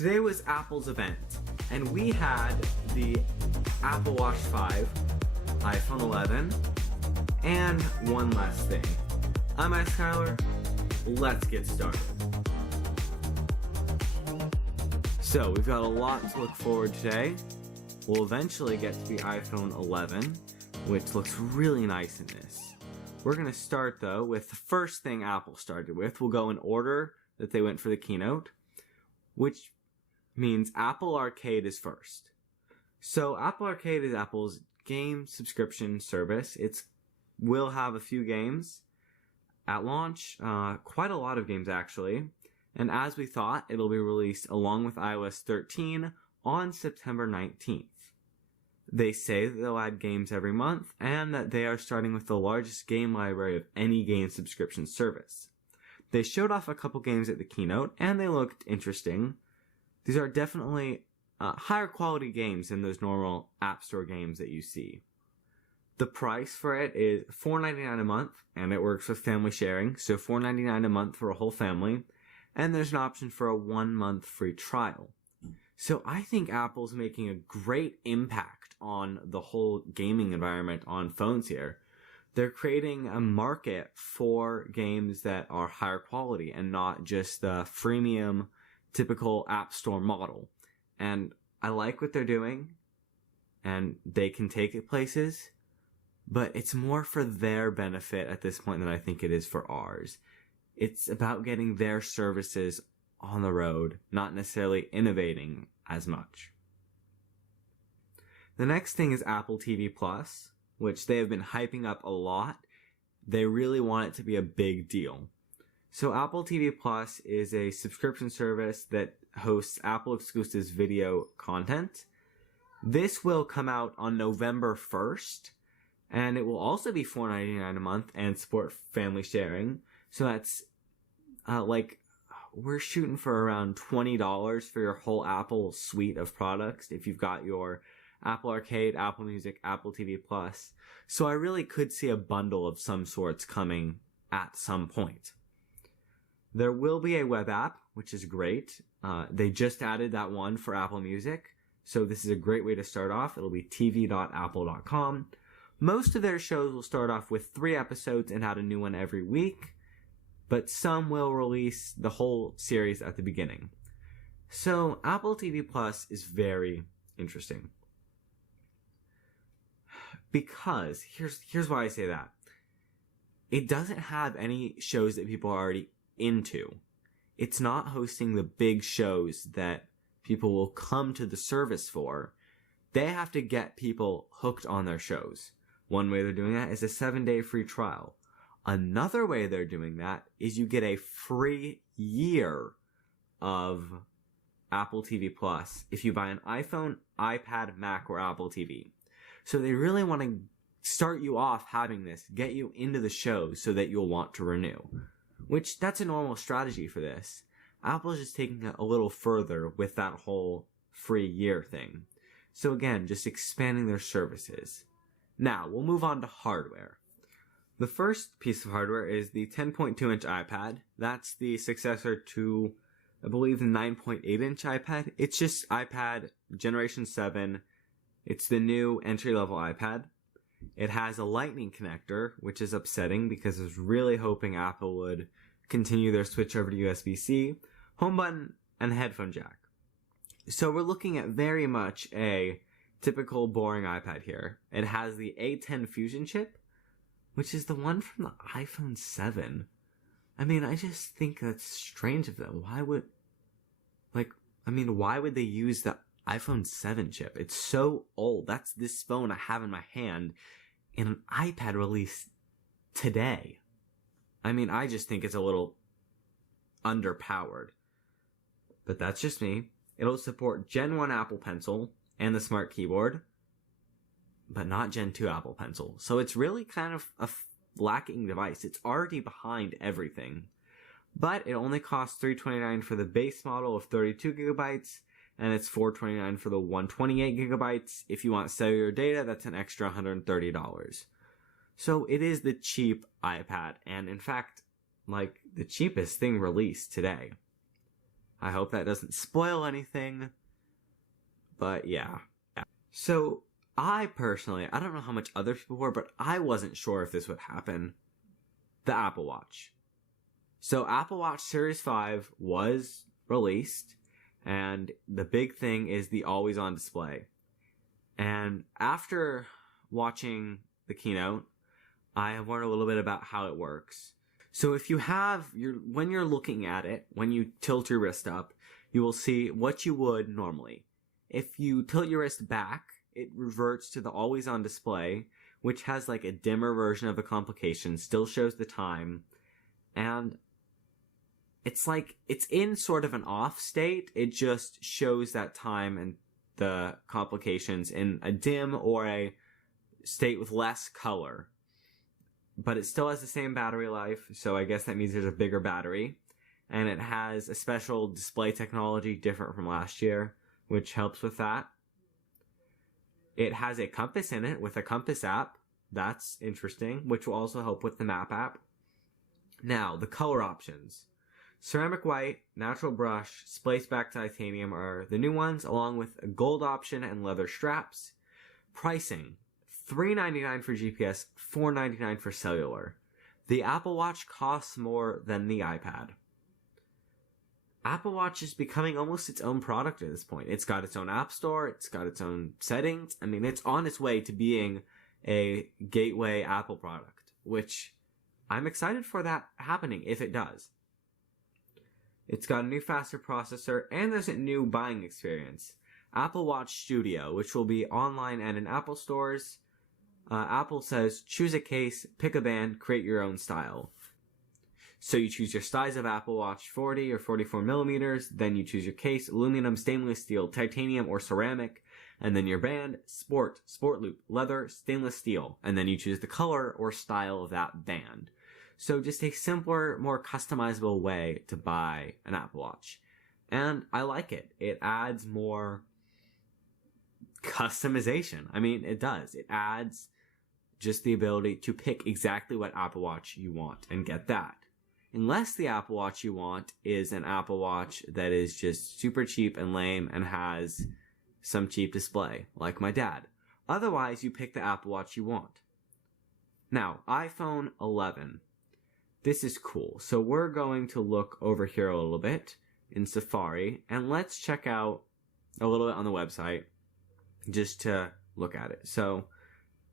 Today was Apple's event, and we had the Apple Watch 5, iPhone 11, and one last thing. I'm Skylar. Let's get started. So, we've got a lot to look forward to today. We'll eventually get to the iPhone 11, which looks really nice in this. We're going to start, though, with the first thing Apple started with. We'll go in order that they went for the keynote, which means Apple Arcade is first. So Apple Arcade is Apple's game subscription service. It will have a few games at launch, quite a lot of games actually. And as we thought, it'll be released along with iOS 13 on September 19th. They say that they'll add games every month and that they are starting with the largest game library of any game subscription service. They showed off a couple games at the keynote, and they looked interesting. These are definitely higher quality games than those normal App Store games that you see. The price for it is $4.99 a month, and it works with family sharing, so $4.99 a month for a whole family, and there's an option for a 1-month free trial. So I think Apple's making a great impact on the whole gaming environment on phones here. They're creating a market for games that are higher quality and not just the freemium typical App Store model. And I like what they're doing, and they can take it places, but it's more for their benefit at this point than I think it is for ours. It's about getting their services on the road, not necessarily innovating as much. The next thing is Apple TV Plus, which they have been hyping up a lot. They really want it to be a big deal. So Apple TV Plus is a subscription service that hosts Apple exclusive video content. This will come out on November 1st, and it will also be $4.99 a month and support family sharing. So that's we're shooting for around $20 for your whole Apple suite of products if you've got your Apple Arcade, Apple Music, Apple TV Plus. So I really could see a bundle of some sorts coming at some point. There will be a web app, which is great. They just added that one for Apple Music. So this is a great way to start off. It'll be tv.apple.com. Most of their shows will start off with 3 episodes and add a new one every week, but some will release the whole series at the beginning. So Apple TV Plus is very interesting. Because, here's why I say that. It doesn't have any shows that people are already into. It's not hosting the big shows that people will come to the service for. They have to get people hooked on their shows. One way they're doing that is a 7-day free trial. Another way they're doing that is you get a free year of Apple TV Plus if you buy an iPhone, iPad, Mac, or Apple TV. So they really want to start you off having this, get you into the show so that you'll want to renew. Which, that's a normal strategy for this. Apple's just taking it a little further with that whole free year thing. So again, just expanding their services. Now, we'll move on to hardware. The first piece of hardware is the 10.2-inch iPad. That's the successor to, I believe, the 9.8-inch iPad. It's just iPad Generation 7. It's the new entry-level iPad. It has a lightning connector, which is upsetting because I was really hoping Apple would continue their switch over to USB-C, home button, and headphone jack. So we're looking at very much a typical boring iPad here. It has the A10 Fusion chip, which is the one from the iPhone 7. I mean, I just think that's strange of them. Why would they use the iPhone 7 chip? It's so old. That's this phone I have in my hand in an iPad release today. I mean, I just think it's a little underpowered. But that's just me. It'll support Gen 1 Apple Pencil and the Smart Keyboard, but not Gen 2 Apple Pencil. So it's really kind of a lacking device. It's already behind everything. But it only costs $329 for the base model of 32 gigabytes, and it's $429 for the 128 gigabytes. If you want cellular data, that's an extra $130. So it is the cheap iPad, and in fact, like the cheapest thing released today. I hope that doesn't spoil anything. But yeah. So I personally, I don't know how much other people were, but I wasn't sure if this would happen. The Apple Watch. So Apple Watch Series 5 was released, and the big thing is the always-on display. And after watching the keynote, I have learned a little bit about how it works. So if you have when you're looking at it, when you tilt your wrist up, you will see what you would normally. If you tilt your wrist back, it reverts to the always-on display, which has like a dimmer version of the complication, still shows the time, and it's like, it's in sort of an off state. It just shows that time and the complications in a dim or a state with less color. But it still has the same battery life, so I guess that means there's a bigger battery. And it has a special display technology different from last year, which helps with that. It has a compass in it with a compass app. That's interesting, which will also help with the map app. Now, the color options. Ceramic white, natural brush, spliced back titanium are the new ones, along with a gold option and leather straps. Pricing, $399 for GPS, $499 for cellular. The Apple Watch costs more than the iPad. Apple Watch is becoming almost its own product at this point. It's got its own app store, it's got its own settings. I mean, it's on its way to being a gateway Apple product, which I'm excited for that happening if it does. It's got a new faster processor, and there's a new buying experience. Apple Watch Studio, which will be online and in Apple stores. Apple says, choose a case, pick a band, create your own style. So you choose your size of Apple Watch, 40 or 44 millimeters, then you choose your case, aluminum, stainless steel, titanium, or ceramic, and then your band, sport, sport loop, leather, stainless steel, and then you choose the color or style of that band. So just a simpler, more customizable way to buy an Apple Watch. And I like it. It adds more customization. I mean, it does. It adds just the ability to pick exactly what Apple Watch you want and get that. Unless the Apple Watch you want is an Apple Watch that is just super cheap and lame and has some cheap display, like my dad. Otherwise, you pick the Apple Watch you want. Now, iPhone 11. This is cool. So we're going to look over here a little bit in Safari, and let's check out a little bit on the website just to look at it. So,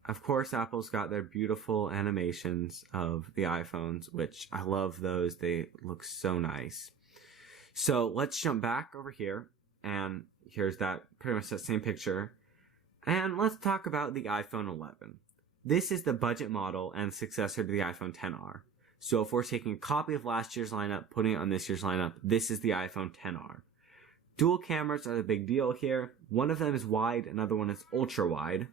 of course, Apple's got their beautiful animations of the iPhones, which I love those. They look so nice. So let's jump back over here, and here's that pretty much that same picture. And let's talk about the iPhone 11. This is the budget model and successor to the iPhone XR. So if we're taking a copy of last year's lineup, putting it on this year's lineup, this is the iPhone XR. Dual cameras are the big deal here. One of them is wide, another one is ultra wide.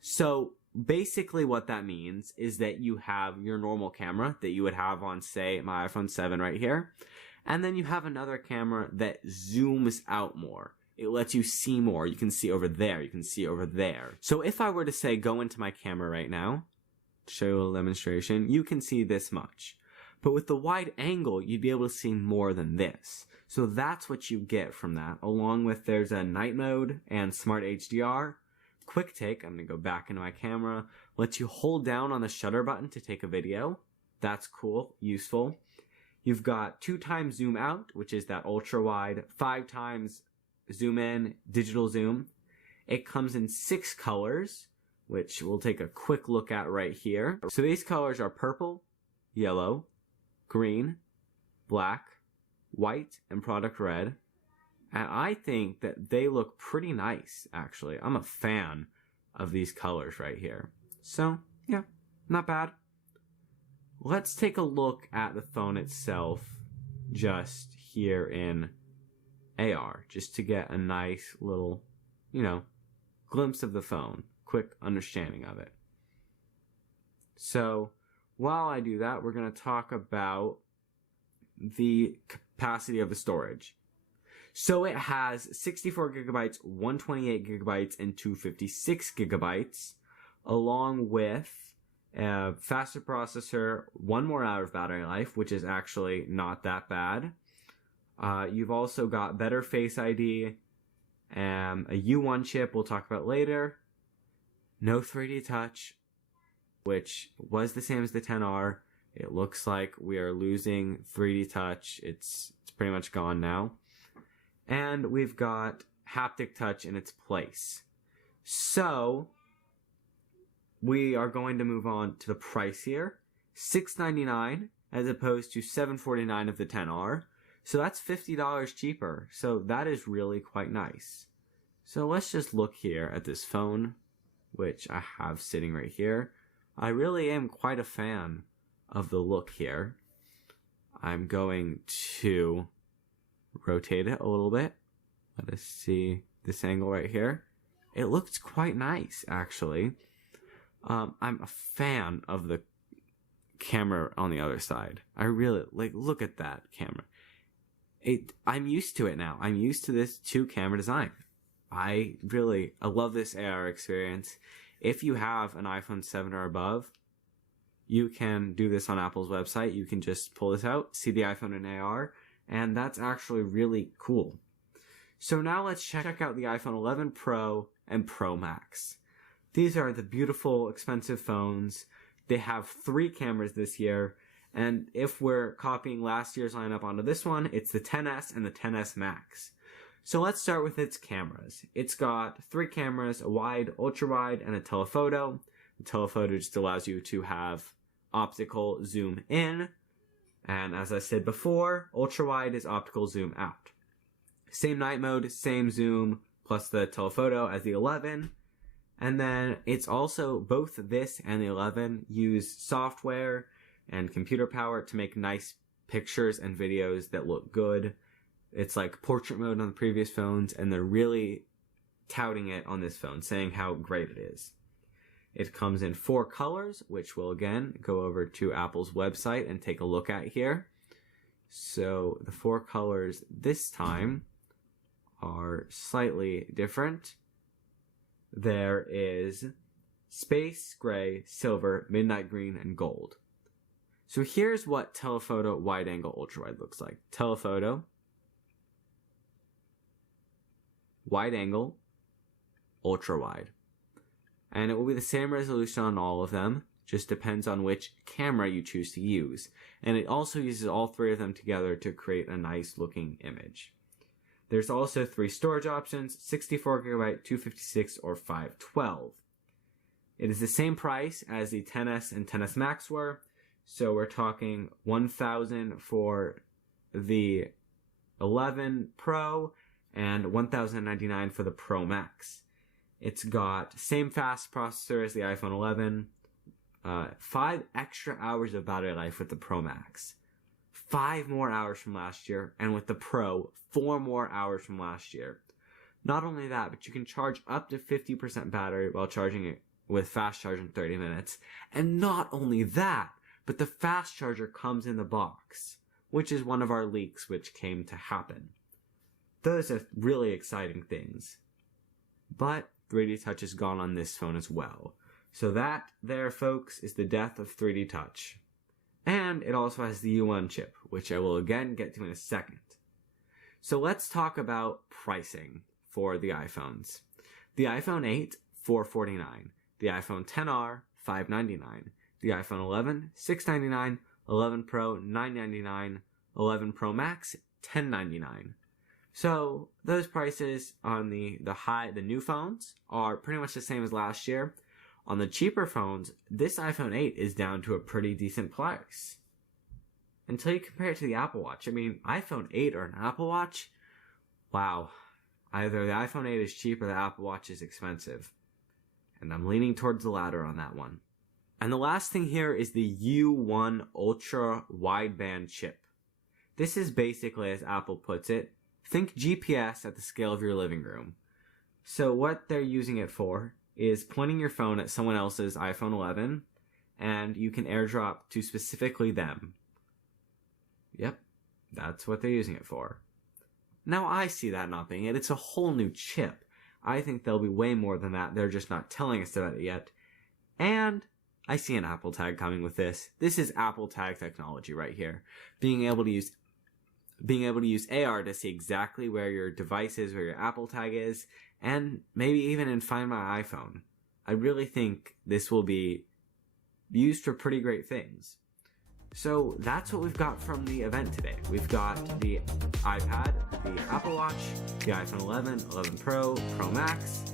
So basically what that means is that you have your normal camera that you would have on, say, my iPhone 7 right here. And then you have another camera that zooms out more. It lets you see more. You can see over there. You can see over there. So if I were to say, go into my camera right now, show you a little demonstration, you can see this much. But with the wide angle, you'd be able to see more than this. So that's what you get from that. Along with, there's a night mode and smart HDR. Quick take, I'm going to go back into my camera, lets you hold down on the shutter button to take a video. That's cool, useful. You've got 2x zoom out, which is that ultra wide, 5x zoom in, digital zoom. It comes in 6 colors, which we'll take a quick look at right here. So these colors are purple, yellow, green, black, white, and product red. And I think that they look pretty nice, actually. I'm a fan of these colors right here. So, yeah, not bad. Let's take a look at the phone itself just here in AR, just to get a nice little, glimpse of the phone. Quick understanding of it. So, while I do that, we're going to talk about the capacity of the storage. So it has 64 gigabytes, 128 gigabytes, and 256 gigabytes, along with a faster processor, 1 more hour of battery life, which is actually not that bad. You've also got better Face ID, a U1 chip we'll talk about later, no 3D touch, which was the same as the XR. It looks like we are losing 3D touch. It's pretty much gone now. And we've got haptic touch in its place. So we are going to move on to the price here. $699 as opposed to $749 of the XR. So that's $50 cheaper. So that is really quite nice. So let's just look here at this phone, which I have sitting right here. I really am quite a fan of the look here. I'm going to rotate it a little bit. Let us see this angle right here. It looks quite nice, actually. I'm a fan of the camera on the other side. I really look at that camera. I'm used to it now. I'm used to this two-camera design. I love this AR experience. If you have an iPhone 7 or above, you can do this on Apple's website. You can just pull this out, see the iPhone in AR, and that's actually really cool. So now let's check out the iPhone 11 Pro and Pro Max. These are the beautiful, expensive phones. They have 3 cameras this year, and if we're copying last year's lineup onto this one, it's the XS and the XS Max. So let's start with its cameras. It's got 3 cameras, a wide, ultra-wide, and a telephoto. The telephoto just allows you to have optical zoom in, and as I said before, ultra-wide is optical zoom out. Same night mode, same zoom, plus the telephoto as the 11. And then it's also, both this and the 11 use software and computer power to make nice pictures and videos that look good. It's like portrait mode on the previous phones, and they're really touting it on this phone, saying how great it is. It comes in 4 colors, which we'll again go over to Apple's website and take a look at here. So the 4 colors this time are slightly different. There is space, gray, silver, midnight green, and gold. So here's what telephoto wide angle ultra wide looks like. Telephoto, wide angle, ultra wide. And it will be the same resolution on all of them, just depends on which camera you choose to use. And it also uses all 3 of them together to create a nice looking image. There's also 3 storage options, 64GB, 256, or 512. It is the same price as the XS and XS Max were, so we're talking $1,000 for the 11 Pro and $1,099 for the Pro Max. It's got same fast processor as the iPhone 11, 5 extra hours of battery life with the Pro Max, 5 more hours from last year, and with the Pro, 4 more hours from last year. Not only that, but you can charge up to 50% battery while charging it with fast charge in 30 minutes. And not only that, but the fast charger comes in the box, which is one of our leaks which came to happen. Those are really exciting things. But 3D Touch is gone on this phone as well. So that, there folks, is the death of 3D Touch. And it also has the U1 chip, which I will again get to in a second. So let's talk about pricing for the iPhones. The iPhone 8, $449. The iPhone XR, $599. The iPhone 11, $699. 11 Pro, $999. 11 Pro Max, $1099. So those prices on the new phones are pretty much the same as last year. On the cheaper phones, this iPhone 8 is down to a pretty decent price. Until you compare it to the Apple Watch. I mean, iPhone 8 or an Apple Watch? Wow. Either the iPhone 8 is cheap or the Apple Watch is expensive. And I'm leaning towards the latter on that one. And the last thing here is the U1 Ultra Wideband chip. This is basically, as Apple puts it, think GPS at the scale of your living room. So what they're using it for is pointing your phone at someone else's iPhone 11, and you can AirDrop to specifically them. Yep, that's what they're using it for. Now I see that not being it. It's a whole new chip. I think there'll be way more than that. They're just not telling us about it yet. And I see an Apple Tag coming with this. This is Apple Tag technology right here. Being able to use being able to use AR to see exactly where your device is, where your Apple tag is, and maybe even in Find My iPhone. I really think this will be used for pretty great things. So that's what we've got from the event today. We've got the iPad, the Apple Watch, the iPhone 11, 11 Pro, Pro Max,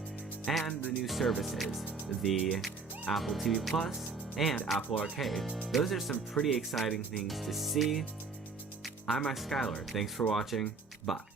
and the new services, the Apple TV Plus and Apple Arcade. Those are some pretty exciting things to see. I'm Mike Schuyler. Thanks for watching. Bye.